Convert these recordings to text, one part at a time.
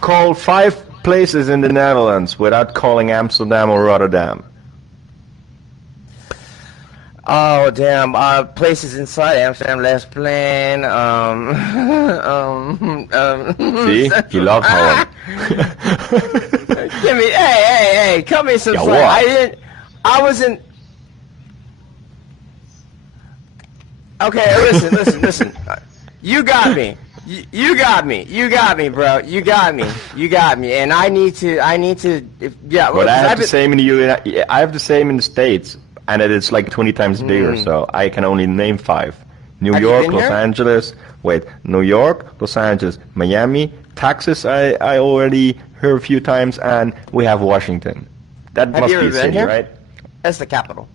call 5 places in the Netherlands without calling Amsterdam or Rotterdam. Oh damn! Places inside Amsterdam, Les Plain. See, you love Holland. Give me, hey, cut me some slack. I wasn't. Okay, listen. You got me. You got me, bro. You got me, and I need to. Yeah. But I have the same in the I have the same in the States, and it's like 20 times bigger. So I can only name 5: New York, Los Angeles. Wait, New York, Los Angeles, Miami, Texas. I already heard a few times, and we have Washington. That must be a city, right? That's the capital.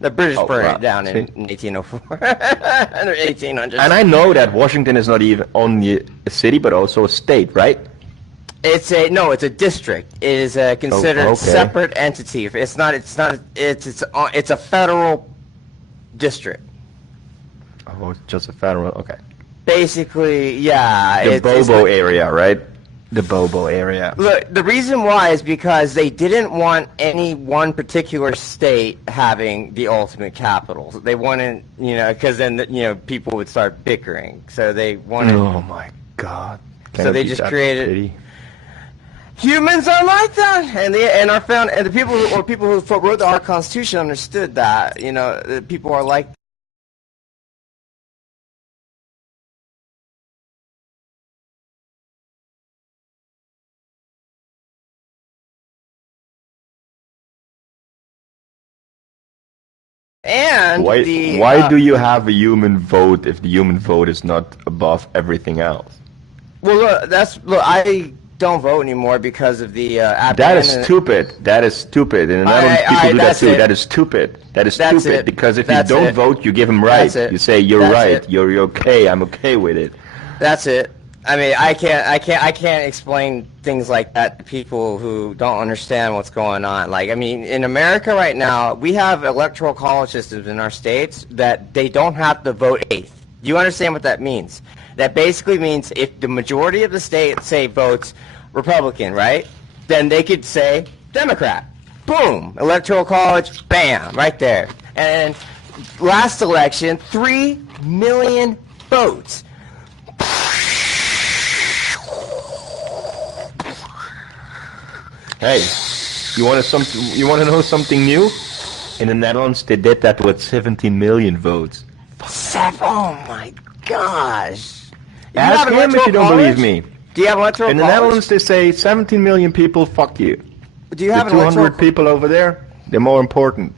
The British burned it down in 1804 or 1800. And I know that Washington is not even only a city, but also a state, right? It's a district. It is considered a separate entity. It's a federal district. Oh, it's just a federal. Okay. Basically, yeah. The Bobo area, right? The Bobo area. Look, the reason why is because they didn't want any one particular state having the ultimate capital. They wanted, because then, people would start bickering. So they wanted... Oh, my God. So they just created... Humans are like that, and the people who wrote our Constitution understood that, the people are like. And why do you have a human vote if the human vote is not above everything else? Well, look, I don't vote anymore because of the That is stupid. That is stupid. And people do that too. That is stupid. That is stupid. Because if you don't vote, you give them right. You say you're right. You're okay. I'm okay with it. That's it. I mean, I can't explain things like that to people who don't understand what's going on. Like, I mean, in America right now, we have electoral college systems in our states that they don't have to vote eighth. Do you understand what that means? That basically means if the majority of the state, say, votes Republican, right, then they could say Democrat. Boom. Electoral college, bam, right there. And last election, 3 million votes. Hey, you want to know something new? In the Netherlands, they did that with 17 million votes. Oh my gosh! Ask him if you don't believe me. Do you have electoral college? In the Netherlands, they say 17 million people. Fuck you. Do you have the 200 people over there? They're more important.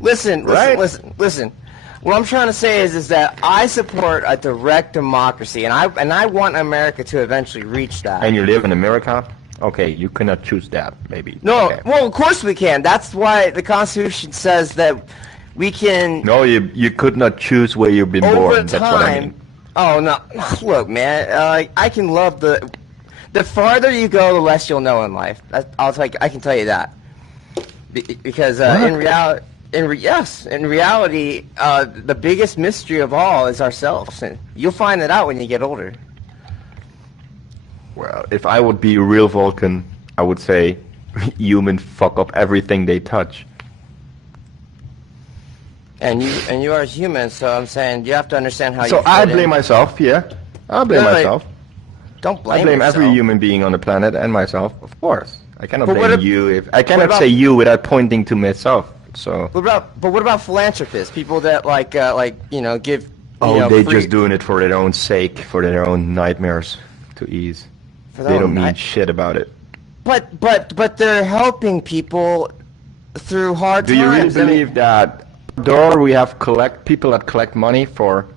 Listen. What I'm trying to say is that I support a direct democracy, and I want America to eventually reach that. And you live in America? Okay, you cannot choose that, maybe. No, okay. Well, of course we can. That's why the Constitution says that we can... No, you could not choose where you've been born. Over That's what I mean. Oh, no. Look, man, I can love the farther you go, the less you'll know in life. I can tell you that. Because in reality, the biggest mystery of all is ourselves. And you'll find that out when you get older. Well, if I would be a real Vulcan, I would say humans fuck up everything they touch. And you are human, so I'm saying you have to understand how. So I blame myself. Yeah, I blame myself. Don't blame. I blame yourself. every human being on the planet and myself, of course. I cannot blame you if I cannot say you without pointing to myself. So. What about philanthropists? People that give. They're just doing it for their own sake, for their own nightmares to ease. They don't mean shit about it. But they're helping people through hard times. Do you really believe that though we have people that collect money for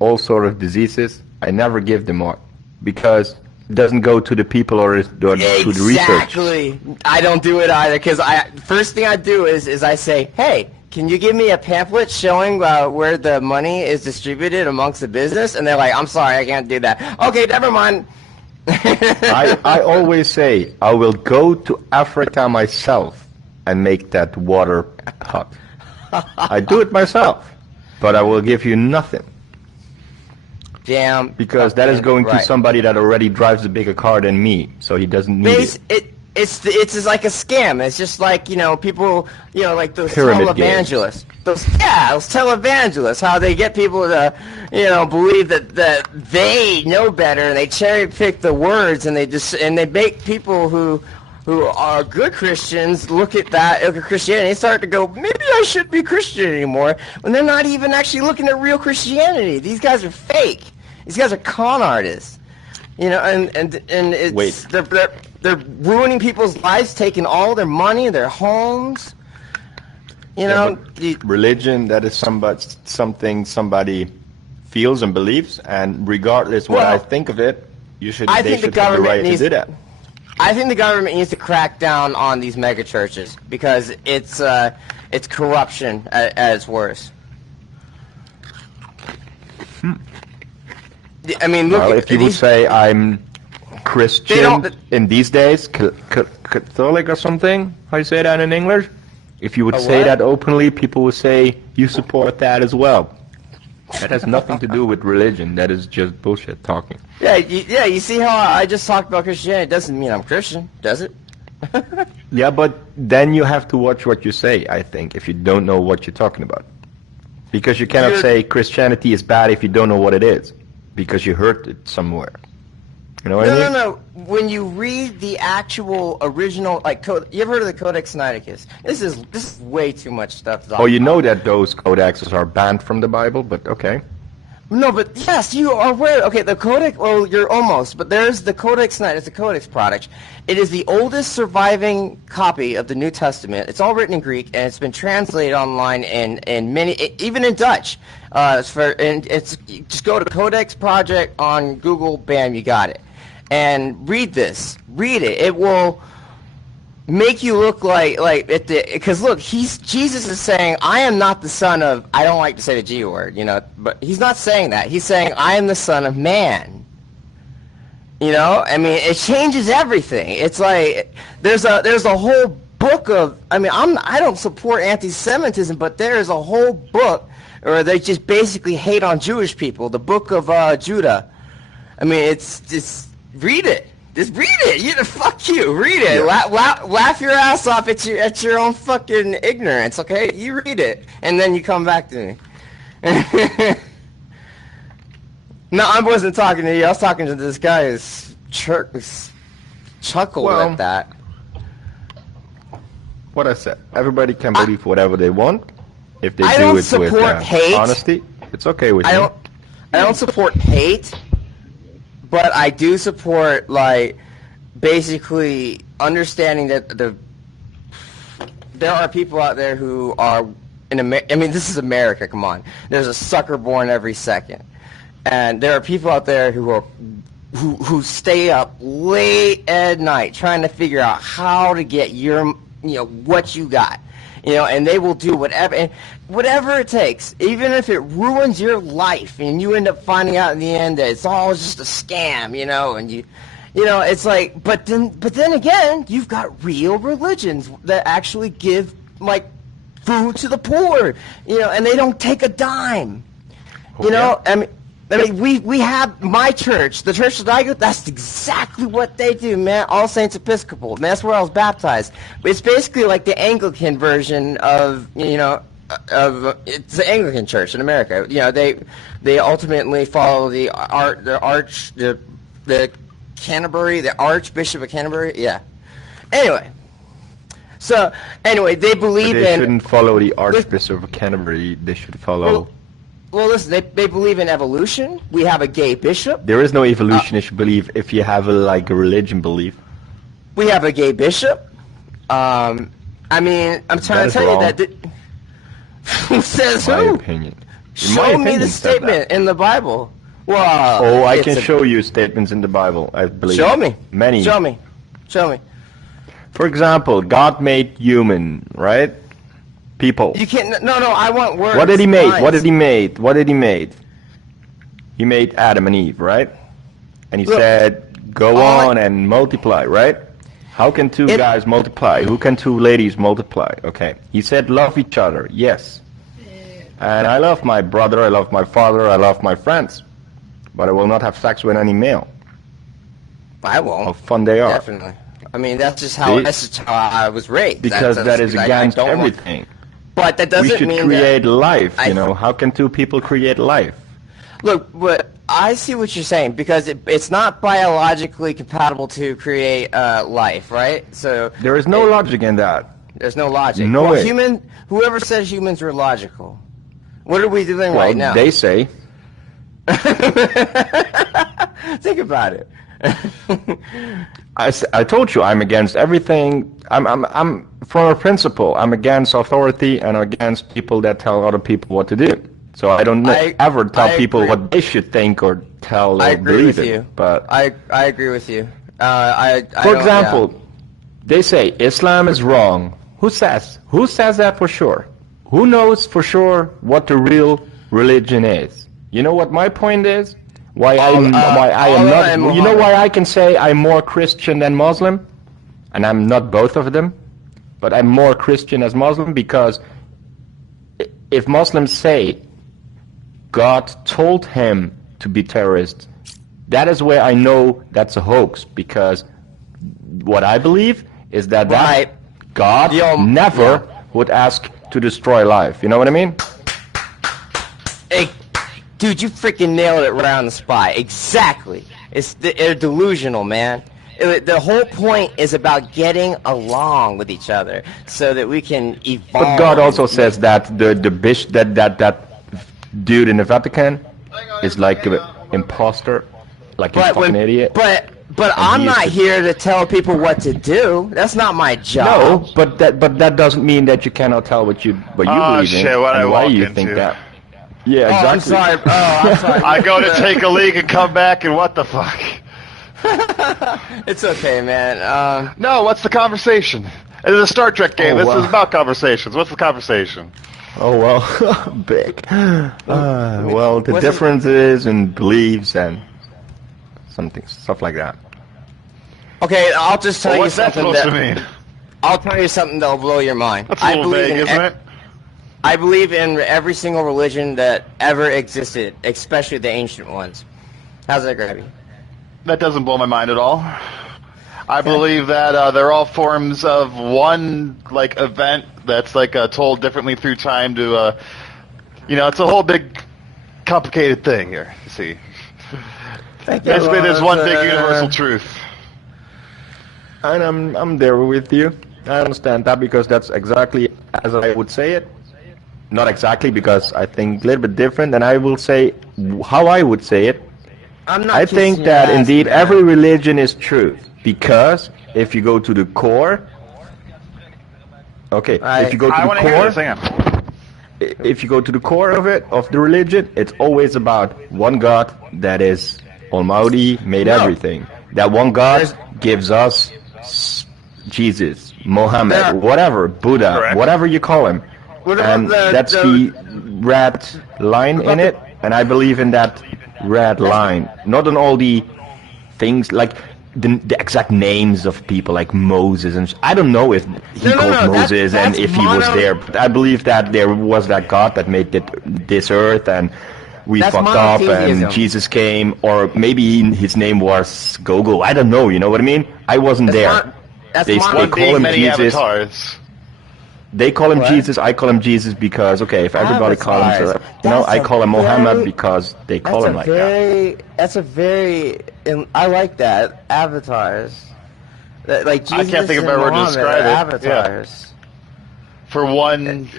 all sort of diseases, I never give them more because it doesn't go to the people or to the research. Exactly. I don't do it either because first thing I do is I say, hey, can you give me a pamphlet showing where the money is distributed amongst the business? And they're like, I'm sorry, I can't do that. Okay, never mind. I always say I will go to Africa myself and make that water hot. I do it myself, but I will give you nothing. damn. Because that is going to somebody that already drives a bigger car than me, so he doesn't need it. It's just like a scam. It's just like, people, like those Pyramid televangelists. Those televangelists, how they get people to, believe that they know better, and they cherry pick the words, and they make people who are good Christians look at Christianity and start to go, maybe I shouldn't be Christian anymore, when they're not even actually looking at real Christianity. These guys are fake. These guys are con artists. And it's they're ruining people's lives, taking all their money, their homes. Religion, that is something somebody feels and believes, and regardless what I think of it, they should have the right to do that. I think the government needs to crack down on these mega churches because it's corruption at its worst. I mean, look. Well, if you would say I'm Christian in these days, Catholic or something, how you say that in English? If you would say that openly, people would say you support that as well. That has nothing to do with religion. That is just bullshit talking. Yeah, you see how I just talked about Christianity? It doesn't mean I'm Christian, does it? Yeah, but then you have to watch what you say, I think, if you don't know what you're talking about. Because you cannot say Christianity is bad if you don't know what it is, because you heard it somewhere. You know what I mean? No. When you read the actual original, you ever heard of the Codex Sinaiticus? This is way too much stuff. Oh, you know that those codexes are banned from the Bible, but okay. No, but yes, you are aware. Okay, the Codex, well, you're almost, but there's the Codex Sinaiticus. It's a Codex product. It is the oldest surviving copy of the New Testament. It's all written in Greek, and it's been translated online in many, even in Dutch. Just go to Codex Project on Google, bam, you got it. And read this. Read it. It will make you look because look, Jesus is saying, I am not the son of, I don't like to say the G word, but he's not saying that. He's saying, I am the son of man. I mean, it changes everything. It's like, there's a whole book of, I don't support anti-Semitism, but there's a whole book where they just basically hate on Jewish people, the book of Judah. I mean, it's just, read it. Just read it. Fuck you. Read it. Yeah. Laugh your ass off at your own fucking ignorance. Okay, you read it, and then you come back to me. No, I wasn't talking to you. I was talking to this guy who's chuckled at that. What I said. Everybody can believe whatever they want. If they do it with honesty, it's okay with me. I don't support hate. But I do support, basically understanding that there are people out there who are this is America, come on. There's a sucker born every second. And there are people out there who stay up late at night trying to figure out how to get what you got. And they will do whatever it takes, even if it ruins your life, and you end up finding out in the end that it's all just a scam, and it's like, but then again, you've got real religions that actually give food to the poor, and they don't take a dime, we have my church, the church that I go, that's exactly what they do, man. All Saints Episcopal, man, that's where I was baptized. But it's basically like the Anglican version of, it's the Anglican church in America. They ultimately follow the Canterbury, the Archbishop of Canterbury, yeah. Anyway, they believe they shouldn't follow the Archbishop of Canterbury, they should follow... Well, listen, they believe in evolution. We have a gay bishop. There is no evolutionist belief if you have a religion belief. We have a gay bishop. I'm trying to tell you that... Who says who? In my opinion. Show me the statement in the Bible. Well, I can show you statements in the Bible, I believe. Show me. Many. Show me. For example, God made human, right? People. You can't. No. I want words. What did he make? He made Adam and Eve, right? And he said, "Go on and multiply," right? How can two guys multiply? Who can two ladies multiply? Okay. He said, "Love each other." Yes. And I love my brother. I love my father. I love my friends. but I will not have sex with any male. I won't. How fun they are. Definitely. I mean, that's just how I was raised. Because that is against everything. But that doesn't mean we should create life, you know. How can two people create life? Look, but I see what you're saying, because it's not biologically compatible to create life, right? So there is no logic in that. There's no logic. No way. Whoever says humans are logical, what are we doing right now? They say. Think about it. I told you I'm against everything. I'm from a principle. I'm against authority and against people that tell other people what to do. So I don't ever tell people what they should think or tell or believe in. But I agree with you. For example, they say Islam is wrong. Who says? Who says that for sure? Who knows for sure what the real religion is? You know what my point is? Why I am not. You know why I can say I'm more Christian than Muslim, and I'm not both of them, but I'm more Christian as Muslim, because if Muslims say God told him to be terrorist, that is where I know that's a hoax, because what I believe is that God never would ask to destroy life. You know what I mean? Hey, dude, you freaking nailed it right on the spot. Exactly. They're delusional, man. The whole point is about getting along with each other so that we can evolve. But God also says that the bishop, that dude in the Vatican is like an imposter, like a fucking idiot. But I'm not here to tell people what to do. That's not my job. No, but that doesn't mean that you cannot tell what you believe in and why you think that. Yeah, exactly. I'm sorry. I go to take a leak and come back, and what the fuck? It's okay, man. No, what's the conversation? It is a Star Trek game. This is about conversations. What's the conversation? Oh, well, big. Well, the differences in beliefs and stuff like that. Okay, I'll just tell you what's that something supposed to mean? I'll tell you something that'll blow your mind. That's a little vague, isn't it? I believe in every single religion that ever existed, especially the ancient ones. How's that grab you? That doesn't blow my mind at all. I believe that they're all forms of one event that's told differently through time to, it's a whole big complicated thing here. You see, basically there's one big universal truth. And I'm there with you. I understand that, because that's exactly as I would say it. Not exactly, because I think a little bit different, and I will say how I would say it. I think that indeed every religion is truth, because if you go to the core, if you go to the core of the religion, it's always about one God that is Almighty, made everything. That one God gives us Jesus, Mohammed, whatever, Buddha, whatever you call him. And that's the red line in it, and I believe in that red line. Not on all the things, like the exact names of people, like Moses, and I don't know if he called Moses and if he was there, but I believe that there was that God that made this earth, and we fucked up, and Jesus came, or maybe his name was Gogo. I don't know, you know what I mean? I wasn't there. They call him Jesus. Avatars. They call him Jesus, I call him Jesus because, if everybody calls him, I call him Muhammad because they call him like that. That's a very, I like that, avatars. Like Jesus, I can't think of a better word to describe it. Avatars. Yeah. For one,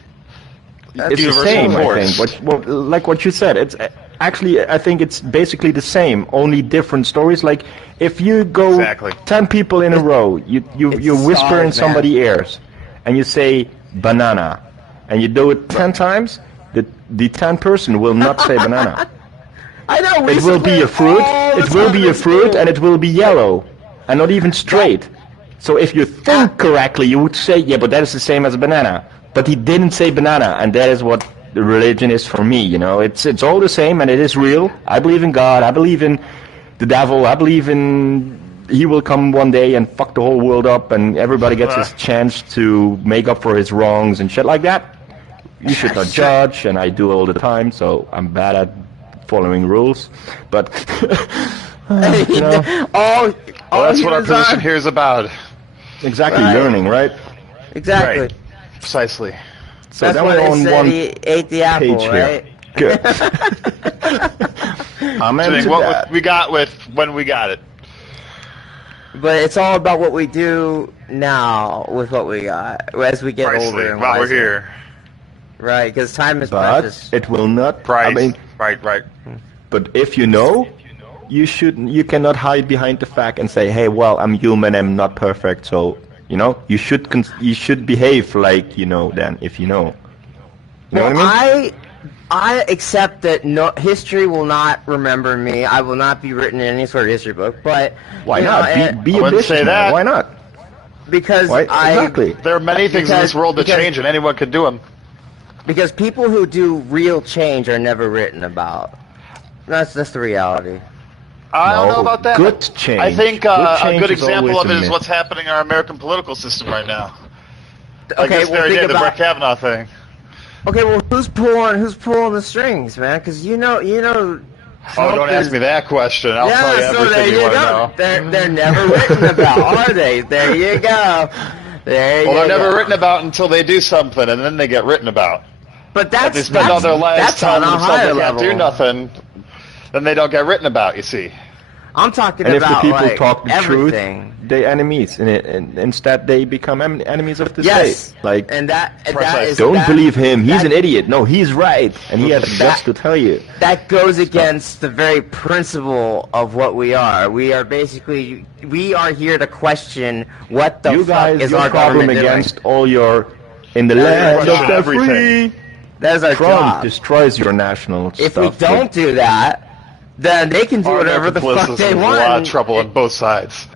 it's the same, I think. Like what you said, it's actually, I think it's basically the same, only different stories. Like, if you go 10 people in a row, you whisper in somebody's ears, and you say, banana, and you do it 10 times, the 10th person will not say banana. I know. It will be a fruit. It will be a fruit, and it will be yellow, and not even straight. So if you think correctly, you would say, yeah, but that is the same as a banana. But he didn't say banana, and that is what the religion is for me. It's all the same, and it is real. I believe in God. I believe in the devil. I believe in he will come one day and fuck the whole world up, and everybody gets his chance to make up for his wrongs and shit like that. You should not judge, and I do all the time, so I'm bad at following rules, but all that's what our humans position are. here is about. exactly Right. learning, right? Exactly. Right. Precisely. So That's then why we're they on said one he ate the apple, page right? here. Good. Amen Doing to what that. we got with when we got it. But it's all about what we do now with what we got as we get older Precisely. and While we're wiser. here. Right, because time is But precious. it will not. Price. I mean, Right. but if you know, you shouldn't. You cannot hide behind the fact and say, "Hey, well, I'm human. I'm not perfect." So you should behave like you know. Then, if you know, you know what I mean? I accept that history will not remember me. I will not be written in any sort of history book. But Why you not? know, Be I a wouldn't say businessman. that. Why not? because Why? I Exactly. There are many things in this world that because- change, and anyone can do them. because people who do real change are never written about. That's the reality. I don't No, know about that. good change. I think Good a change good is example always of a it is myth. what's happening in our American political system right now. Like Okay, this well, very think day, the Brett about. Kavanaugh thing. Okay, well, who's pulling the strings, man? Because you know. Oh, Trump don't ask is- me that question. I'll Yeah, tell you so there everything you want to go. know. They're never written about, are they? There you go. There Well, you they're never go. written about until they do something, and then they get written about. But If that's they spend all their lives that's telling on a themselves higher they can't level. do nothing, then they don't get written about, you see. I'm talking And if about the people like talk the everything. truth, they enemies, and instead they become enemies of the Yes, state. Like, and that Precisely. is don't that- believe him. He's that- an idiot. No, he's right, and he has the guts That- to tell you. That goes against the very principle of what we are. We are here to question what the You fuck guys, is your our problem government against doing. all your in the Yeah, land of question the everything. free. That is our Trump job. destroys your national If stuff. we don't do that, then they can do Our whatever American the fuck political they system is want. a lot of trouble on both sides.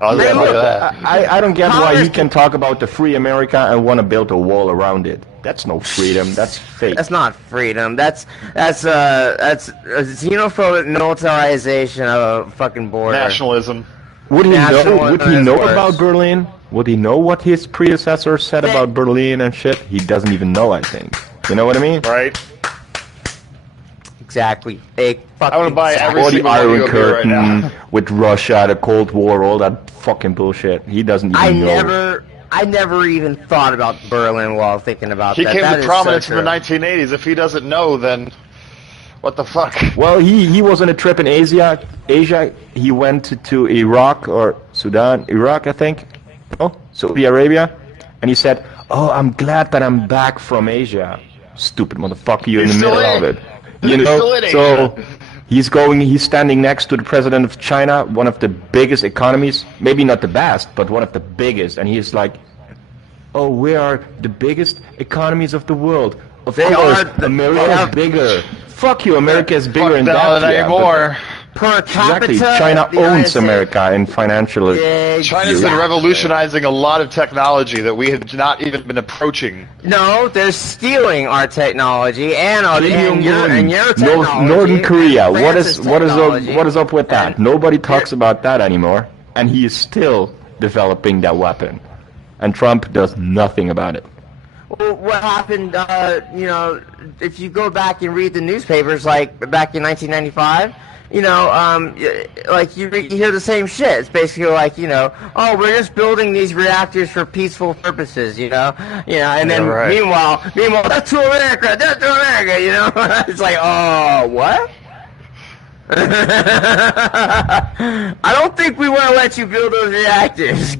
I'll They tell you look- that. I don't get why Congress he can talk about the free America and want to build a wall around it. That's no freedom. That's fake. That's not freedom. That's a xenophobic militarization of a fucking border. Nationalism. Would he know? nationalism Would he is know worse. about Berlin? Would he know what his predecessors said about Berlin and shit? He doesn't even know. I think. You know what I mean? Right? Exactly. I want to buy every All the single one Iron of you up here right Curtain now. with Russia, the Cold War, all that fucking bullshit. He doesn't even know. I never even thought about Berlin while thinking about He that. came That to is prominence so in the true. 1980s. If he doesn't know, then what the fuck? Well, he was on a trip in Asia. He went to Iraq or Sudan, Iraq, I think. Oh, Saudi Arabia, and he said, "Oh, I'm glad that I'm back from Asia." Stupid motherfucker, you're in the He's still middle in. of it. You He's know, still in so Asia. he's standing next to the president of China, one of the biggest economies, maybe not the best, but one of the biggest, and he's like, "Oh, we are the biggest economies of the world. Of They course, are. America's bigger. Fuck you, America is bigger Fuck in that that anymore. Per capita, Exactly, China the United owns States- America in financial. China's been revolutionizing a lot of technology that we had not even been approaching. No, they're stealing our technology and your technology. Northern Korea. What France's is technology. what is up with that? And- Nobody talks about that anymore, and he is still developing that weapon, and Trump does nothing about it. Well, what happened? If you go back and read the newspapers, like back in 1995. Like you hear the same shit. It's basically like, oh, we're just building these reactors for peaceful purposes, and then right. meanwhile, that's to America, it's like, oh, what? I don't think we want to let you build those reactors.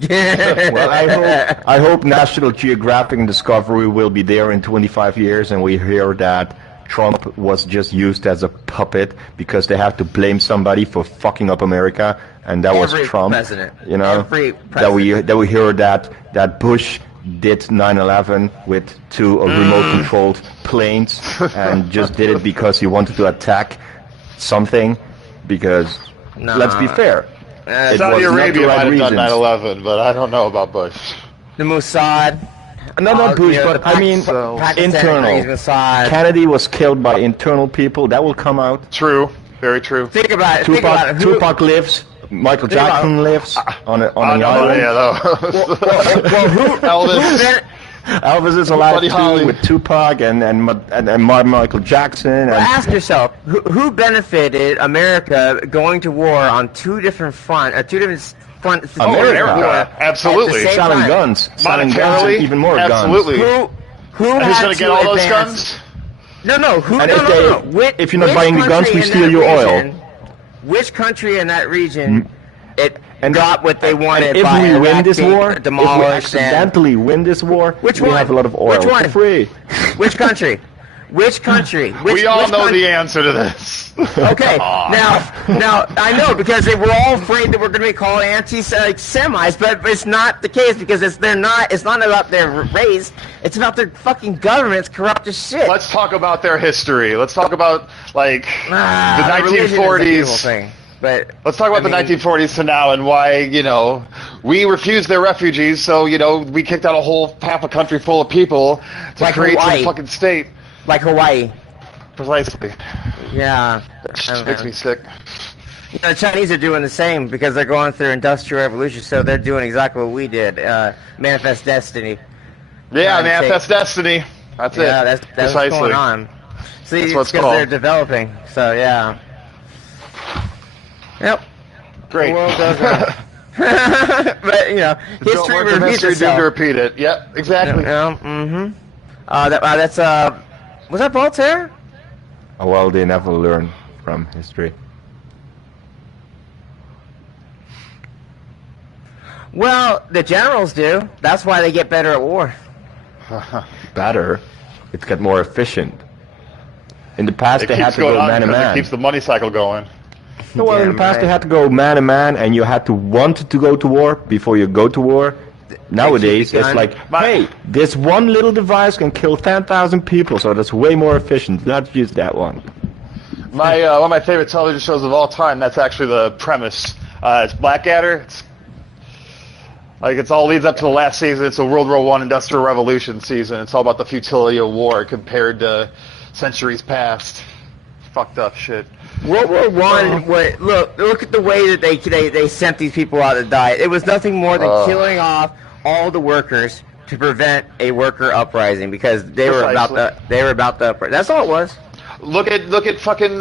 Well, I hope National Geographic and Discovery will be there in 25 years, and we hear that Trump was just used as a puppet because they have to blame somebody for fucking up America, and that was Every Trump. president. That Every we president. hear that Bush did 9/11 with two remote-controlled planes and just did it because he wanted to attack something. Because let's be fair, it Saudi was not Arabia the might right have done reasons. 9/11, but I don't know about Bush. The Mossad. No, not Bush, the but I mean Pakistan internal. agrees Mossad. Kennedy was killed by internal people. That will come out. True. Very true. Think about it. Think about it. Tupac lives. Michael Jackson lives on the I know island. yeah, though. Well, Elvis. Elvis is alive too, with Tupac and Michael Jackson. Well, ask yourself, who benefited America going to war on two different fronts? America, absolutely. Selling guns, and even more absolutely. guns. Who who's going to get all those guns? No. If you're not buying the guns, we steal your oil. Which country in that region got what they wanted? If we win this war, if we accidentally win this war, we one? have a lot of oil. Which one? For free. Which country? Which country? We all know the answer to this. Okay, now I know because we're all afraid that we're going to be called anti-Semites, but it's not the case because it's not about their race. It's about their fucking government's corrupt as shit. Let's talk about their history. Let's talk about the 1940s. But let's talk about the 1940s to now and why, we refused their refugees, so, we kicked out a whole half a country full of people to create some fucking state. Like Hawaii. Precisely. Yeah. That makes me sick. The Chinese are doing the same because they're going through industrial revolution, so they're doing exactly what we did. Manifest destiny. Yeah, manifest destiny. That's it. Yeah, that's what's going on. See, it's because they're developing. So, yeah. Yep. Great. The world does that. But, history repeats itself. To repeat it. Yep, exactly. Mm-hmm. That's, was that Voltaire? Well, they never learn from history. Well, the generals do. That's why they get better at war. Better? It's get more efficient. In the past, they had to go man-to-man. It keeps the money cycle going. No, well, in the past, they had to go man-to-man, and you had to want to go to war before you go to war. Nowadays, it's like, hey, this one little device can kill 10,000 people, so that's way more efficient. Let's use that one. One of my favorite television shows of all time, that's actually the premise. It's Blackadder. It's all leads up to the last season. It's a World War I Industrial Revolution season. It's all about the futility of war compared to centuries past. Fucked up shit. World War I. Look at the way that they sent these people out to die. It was nothing more than killing off all the workers to prevent a worker uprising because they were about the uprising. That's all it was. Look at fucking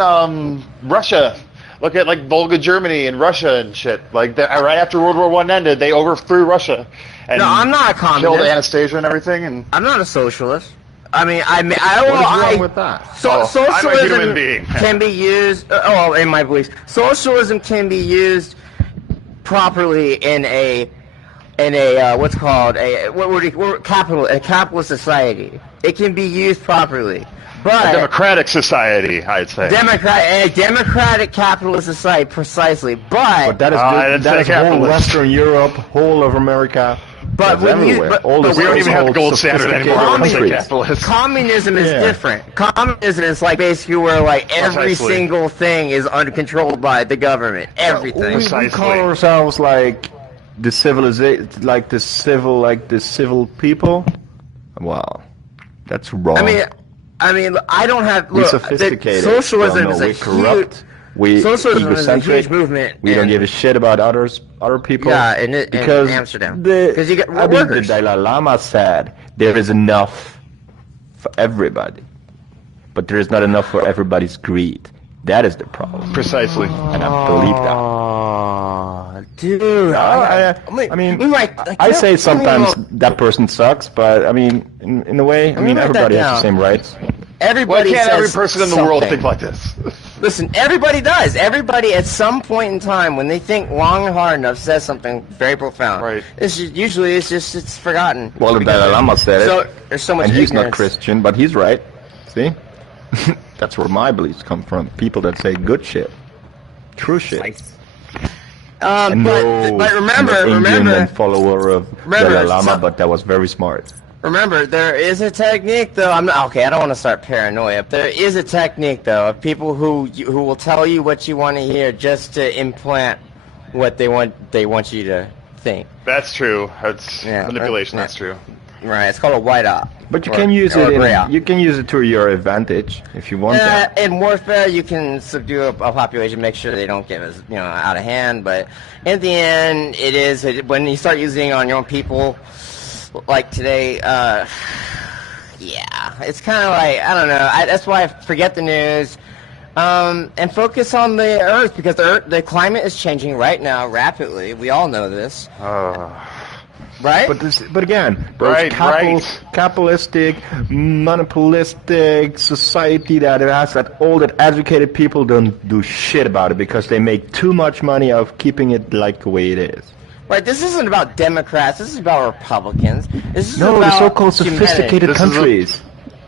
Russia. Look at Volga, Germany, and Russia and shit. Right after World War I ended, they overthrew Russia. And no, I'm not a communist. Killed Anastasia and everything. And I'm not a socialist. What is wrong with that? Socialism I'm a human being. Can be used. In my beliefs, socialism can be used properly in a what's called a capitalist society. It can be used properly. But a democratic society, I'd say. A democratic capitalist society, precisely. But that is that's whole Western Europe, whole of America. But when everywhere. We don't even have the gold standard anymore. Communism is different. Communism is basically where every single thing is uncontrolled by the government. Everything. We call ourselves the civilization, the civil people. Well, that's wrong. I mean, I don't have. We're sophisticated. Socialism is a corrupt. Socialism is a huge movement. We don't give a shit about other people. Yeah, in Amsterdam. Because you get I think the Dalai Lama said there is enough for everybody, but there is not enough for everybody's greed. That is the problem. Precisely. And I believe that. Oh, dude. I say sometimes that person sucks, but in a way, everybody has the same rights. Everybody Why can't says every person in the world think like this? Listen, everybody does. Everybody at some point in time, when they think long and hard enough, says something very profound. Right. It's forgotten. Well, the Dalai Lama said it. There's so much and he's ignorance. not Christian, but he's right. See? That's where my beliefs come from. People that say good shit. True shit. But remember, follower of Dalai Lama, but that was very smart. Remember, there is a technique, though. I don't want to start paranoia. There is a technique, though, of people who will tell you what you want to hear just to implant what they want you to think. That's true. That's manipulation. That's true. Right. It's called a white op. But you can use it. You can use it to your advantage if you want. In warfare, you can subdue a population, make sure they don't get out of hand. But at the end, when you start using it on your own people, like today, yeah, it's kind of like, I don't know. That's why I forget the news and focus on the Earth, because the climate is changing right now rapidly. We all know this. Right? But again, those capitalistic, monopolistic society that it has, that all that educated people don't do shit about it because they make too much money of keeping it like the way it is. Right, this isn't about Democrats, this is about Republicans. This is no, about the so-called sophisticated countries.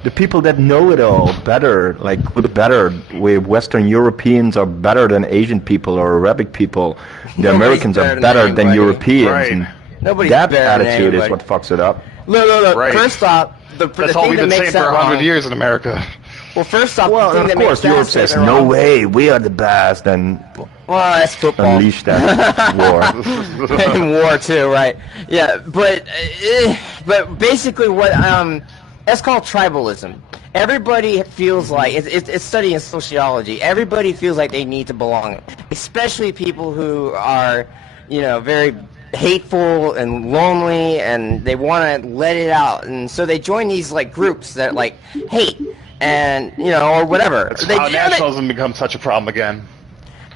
The people that know it all better, like better, where Western Europeans are better than Asian people or Arabic people. The Americans are better than Europeans. Right. And Nobody's that better than attitude is anybody. what fucks it up. Look. Right. First off, that's all we've been saying for 100 years in America. Well, first off, Well, the thing of that course, makes Europe that says, statement no wrong- way, we are the best, and Well, that's football. unleash that war. And war too, right? Yeah, but basically, what that's called tribalism. Everybody feels like it's studying sociology. Everybody feels like they need to belong, especially people who are, very hateful and lonely, and they want to let it out, and so they join these like groups that like hate and or whatever. That's how nationalism becomes such a problem again.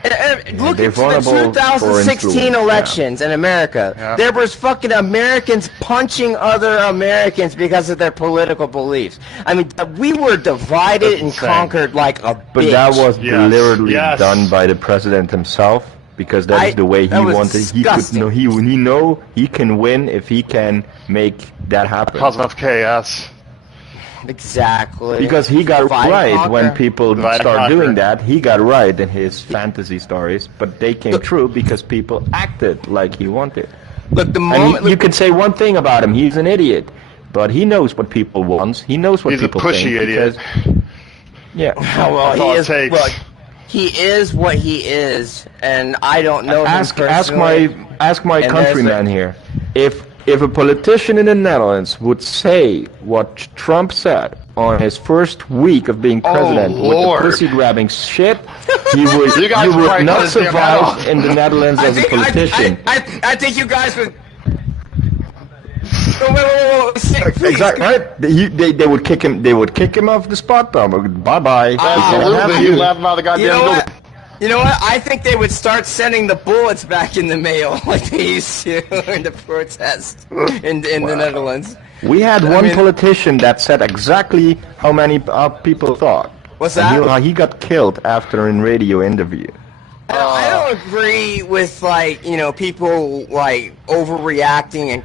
Look they're at the vulnerable for 2016 influence, elections in America. Yeah. There was fucking Americans punching other Americans because of their political beliefs. I mean, we were divided That's and insane. conquered like a bitch. But that was Yes. deliberately Yes. done by the president himself, because that is the way he that was wanted. disgusting. He can win if he can make that happen. Cause enough chaos. Exactly. Because he got Divide and right conquer. when people Divide and start conquer. doing that. He got right in his fantasy stories, but they came true because people acted like he wanted. Look, the And moment you can say one thing about him: he's an idiot, but he knows what people want. He knows what He's a people pushy think. idiot. Yeah. well, That's he all it is. takes. Look, he is what he is, and I don't know Ask him my personally. And countryman here, if a politician in the Netherlands would say what Trump said on his first week of being president with the Lord. pussy grabbing shit, you would You guys you would probably cut not his damn head survive off. in the Netherlands as a politician. I think you guys would. Wait. Please. Exactly right. They would kick him. They would kick him off the spot. Bye bye. Absolutely. You laugh him out of the goddamn You know building. what? You know what? I think they would start sending the bullets back in the mail like they used to in the protests in the Netherlands. We had I one mean- politician that said exactly how many people thought. What's And that? he got killed after a radio interview. I don't agree with people like overreacting and